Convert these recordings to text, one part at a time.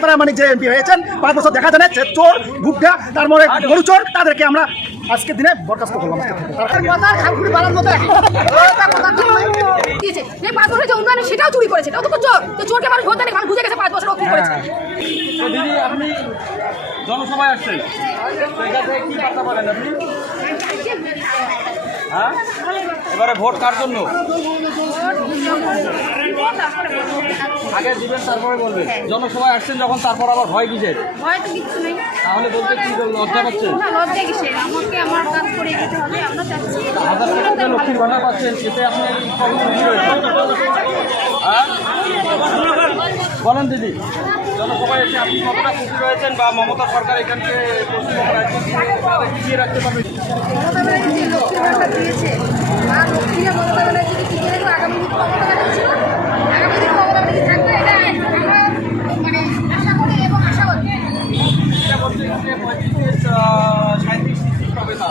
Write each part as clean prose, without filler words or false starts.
আপনারা মানে যে এমপি হয়েছেন 5 বছর দেখা যায় না, চোর বুদ্ধা তারপরে গরু চোর, তাদেরকে আমরা আজকের দিনে বরখাস্ত করলাম। সেটাও চুরি করেছে, চোরকে মানুষ ভোট দেয়নি, মানুষ বুঝে গেছে 5 বছর কি করেছে। দিদি আপনি জনসভায় আসছেন, কি বার্তা বলেন আপনি? হ্যাঁ, এবারে ভোট কার জন্য? আগে দিবেন তারপরে বলবেন। জনসভায় আসছেন যখন, তারপর আবার ভয় কিসের? ভয় তো কিছু নেই। তাহলে বলতে কি লজ্জা পাচ্ছেন? না, লজ্জা কিসের? আমাকে আমার কাজ করে যেতে হবে, আমরা চাচ্ছি। 1000 টাকা যে লক্ষ্মীর ভাণ্ডার পাচ্ছেন, সেটা আপনি কখন খুশি হয়েছেন? হ্যাঁ বলেন দিদি, জনসভায় এসে আপনি কতটা খুশি রয়েছেন, বা মমতা সরকার এখানকে পিছিয়ে রাখতে পারবে? মমতা ব্যানার্জি যে লক্ষ্মীর ভাণ্ডার দিয়েছে, আর লক্ষ্মীরা মমতা ব্যানার্জিকে কি করে আগামী দিন মমতা ব্যানার্জি ছিল, আগামী দিন মমতা ব্যানার্জি থাকবে, এটা আমরা মানে আশা করি এবং আশাবাদী। এটা বলতে 35-37 হবে না,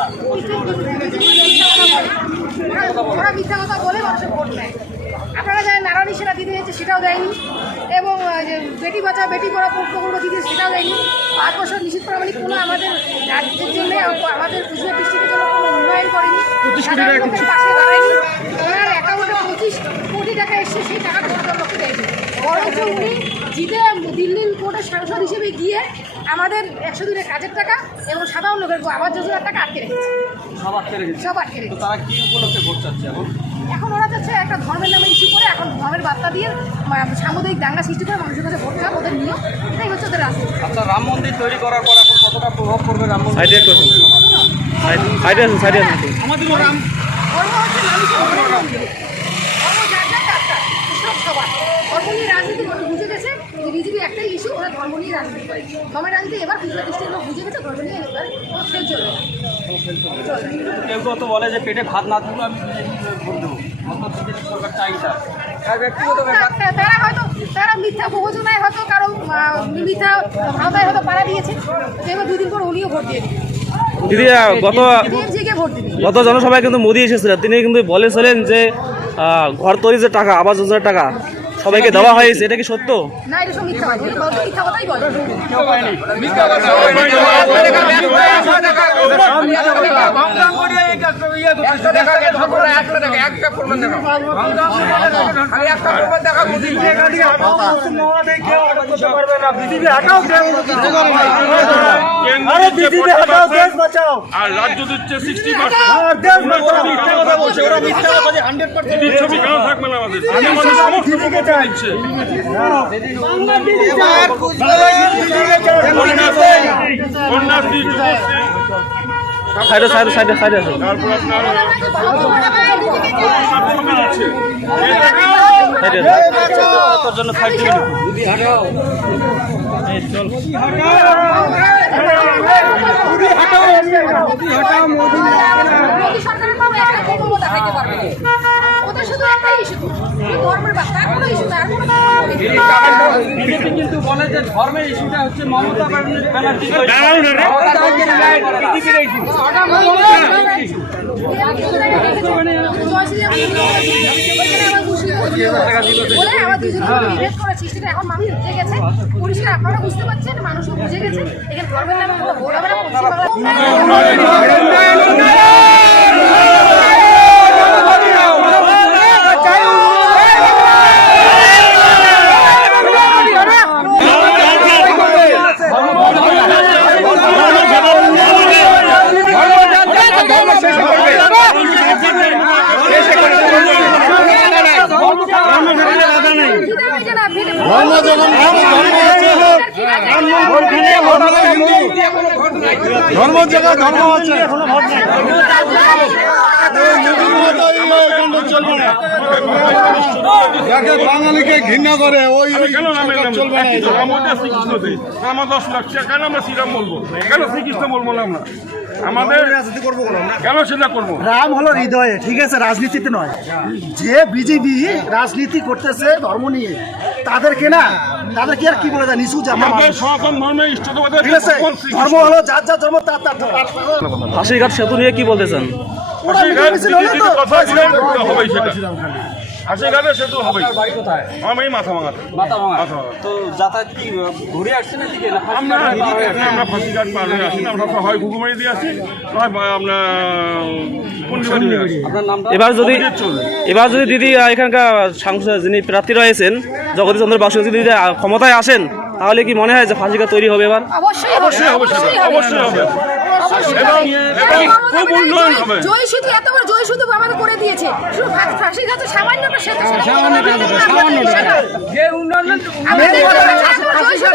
ওরা মিথ্যা কথা বলে মানুষের ভোট নেয়। আপনারা জানেন নারায়ণী সেনা দিতে হয়েছে, সেটাও দেয়নি, এবং যে বেটি বাঁচা বেটি পড়া প্রকল্প দিতে সেটাও দেয়নি। 5 বছর নিশ্চিত প্রামাণিক কোনো আমাদের রাজ্যের জন্য, আমাদের কুচবিহার ডিস্ট্রিক্টের জন্য কোনো উন্নয়ন করেনি, পাশে দাঁড়ায়নি। ওনার অ্যাকাউন্টে 25 কোটি টাকা এসছে, সেই টাকাটা সরকার লোককে দেয়নি। বরঞ্চ উনি জিতে দিল্লির কোর্টের সাংসদ হিসেবে গিয়ে আমাদের 100 দিনের কাজের টাকা এবং সাধারণ লোকের আবাস যোজনার টাকা আটকে রেখেছে, সব আটকে রেখেছে। সব আটকে রেখেছে। তারা কি উপলক্ষে ভোট চাচ্ছে এখন? এখন ওরা যাচ্ছে একটা ধর্মের নামে ইস্যু করে, এখন ধর্মের বার্তা দিয়ে সামুদায়িক দাঙ্গা সৃষ্টি করে মানুষের কাছে ভোট খাওয়া ওদের নিয়ম, এটাই হচ্ছে ওদের রাস্তা। আচ্ছা, রাম মন্দির তৈরি করার পর এখন কতটা প্রভাব পড়বে রাম মন্দির? ধর্ম হচ্ছে মানুষের মন্দির, ধর্ম যার যার কাজটা, সব সবার ধর্ম নিয়ে রাজনীতি মানুষ বুঝে গেছে। বিজেপি একটাই ইস্যু, ওরা ধর্ম নিয়ে রাজনীতি করে। ধর্মের রাজনীতি এবার কুচবিহার ডিস্ট্রিক্টের লোক বুঝে গেছে, ধর্ম নিয়ে এবার কোনো খেল চলবে না। কেউ কেউ তো বলে যে পেটে ভাত না থাকলেও আমি ভোট দেবো, বিজেপি সরকার চাইটা তার ব্যক্তিগত ব্যাপার। তারা মিথ্যা প্রবচনায় হয়তো কারো মিথ্যা ভাবনায় হয়তো পাড়া দিয়েছে, এবার 2 দিন পর উনিও ভোট দিয়ে দিন। দিদি গত জনসভায় কিন্তু মোদী এসেছিলেন, তিনি কিন্তু বলেছিলেন যে ঘর তৈরি যে টাকা, আবাস যোজনার টাকা সবাইকে দেওয়া হয়েছে, এটা কি সত্য? না, এটা সব মিথ্যা কথা, মিথ্যা কথাই বলে। আর রাজ্য দিচ্ছে 60%। ছবি কেন থাকবে না আমাদের? দিচ্ছে কন্যাশ্রী, সাইডে আছে। তারপর আপনার তোর জন্য 5 দিবেন। মোদী সরকারের কোনো একটা কোনো দেখাইতে পারবে না। ওদের শুধু একটাই ইস্যু, ধর্মের বার্তা, কোনো ইস্যু না। বিজেপি কিন্তু বলে যে ধর্মের ইস্যুটা হচ্ছে মমতা ব্যানার্জি। এখন মানুষ বুঝে গেছে, পরিষ্কার আপনারা বুঝতে পারছেন, মানুষও বুঝে গেছে এখানে ধর্মের নামে কোনো ভোট হবে না। ধর্ম জায়গা ধর্ম আছে, এখনো ভোট নাই। বাঙালিকে ঘৃণা করে ওই চলবে না। আমার 10 লাখ টাকা কেন আমরা শ্রীরাম বলবো, কেন শ্রীকৃষ্ণ বলবো না? আমরা আমাদের রাজনীতি করবো কেন সেটা করবো? রাম হলো হৃদয়ে, ঠিক আছে, রাজনীতিতে নয়। যে বিজেপি রাজনীতি করতেছে ধর্ম নিয়ে, তাদেরকে না, তাদেরকে আর কি বলে যায়, নিচু জামা। সনাতন ধর্মে ইষ্টদেবতা, ঠিক আছে, ধর্ম হলো যার যার ধর্ম তার তার। ফাঁসিঘাট সেতু নিয়ে কি বলতেছেন? কথা হবে সেটা ফাঁসি খাবে সে তো হবেই। আপনার বাড়ি কোথায়? আমি এই মাথা ভাঙাতে। মাথা ভাঙা। মাথা ভাঙা। তো যাতায়াত কি ঘুরে আসছেন এদিকে না ফাঁসি আমরা কাটা পার হয়ে আসছেন? আমরা ফাঁসি ঘাট পার হয়ে আসি না, আমরা তো হয় ঘুঘুমারি দিয়ে আসি, নয় আপনার পন্ডিবাড়ি দিয়ে আসি। আপনার নামটা? এবার যদি দিদি এখানকার সাংসদ যিনি প্রার্থী রয়েছেন জগদীশ চন্দ্র বসু যদি ক্ষমতায় আসেন তাহলে কি মনে হয় যে ফাঁসি কাটা তৈরি হবে এবার? অবশ্যই অবশ্যই অবশ্যই হবে এবং খুব উন্নয়ন হবে। জয় শুধু এত বড় জয় শুধু আমাদের করে দিয়েছে, শুধু ফাঁসি কাছে সামান্য একটা সেটা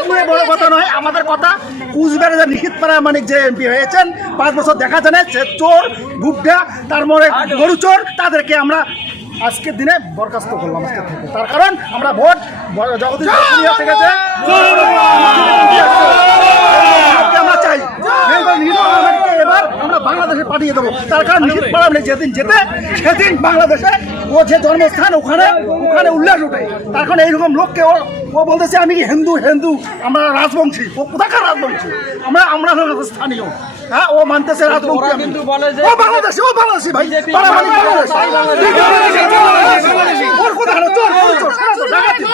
নিয়ে বড় কথা নয়, আমাদের কথা কুচবিহারের নিখিত পাড়া মানে যে এমপি হয়েছেন 5 বছর দেখা যায় না, সে চোর গুড্ডা তার মনে গরু চোর, তাদেরকে আমরা আজকের দিনে বরখাস্ত করলাম আজকের থেকে। তার কারণ আমরা ভোট জগদীশ থেকে গেছে আমরা চাই এবার আমরা বাংলাদেশে পাঠিয়ে দেবো। তার কারণ নিখিত পাড়া যেদিন যেতে সেদিন বাংলাদেশে ও যে জন্মস্থান ওখানে উল্লাস উঠে। তার কারণ এইরকম লোককে ও বলতেছে আমি হিন্দু আমরা রাজবংশী। ও কোথাকার রাজবংশী? আমরা স্থানীয়। হ্যাঁ, ও মানতেছে রাজবংশী। ওরা কিন্তু বলে যে ও বাংলাদেশি ভাই পাড়া মানে বাংলাদেশ। ওর কোথায় চোর ডাকাতি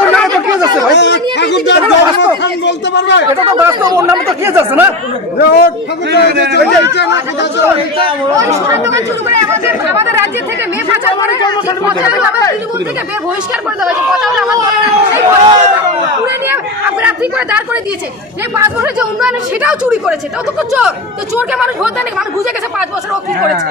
ওর নামে তো কেস আছে ভাই, এটা তো বাস্তব। ওর নামে তো কেস আছে না? আমাদের রাজ্য থেকে মেয়ে পাচার করে তৃণমূল থেকে মেয়ে বহিষ্কার করে দেওয়া হয়েছে। কথা হলো নিয়ে প্রার্থী করে দাঁড় করে দিয়েছে। 5 বছর যে উন্নয়ন সেটাও চুরি করেছে, তাও তো চোর। তো চোরকে মানুষ ভোট দেয় নাকি? মানুষ বুঝে গেছে 5 বছর ও কি করেছে।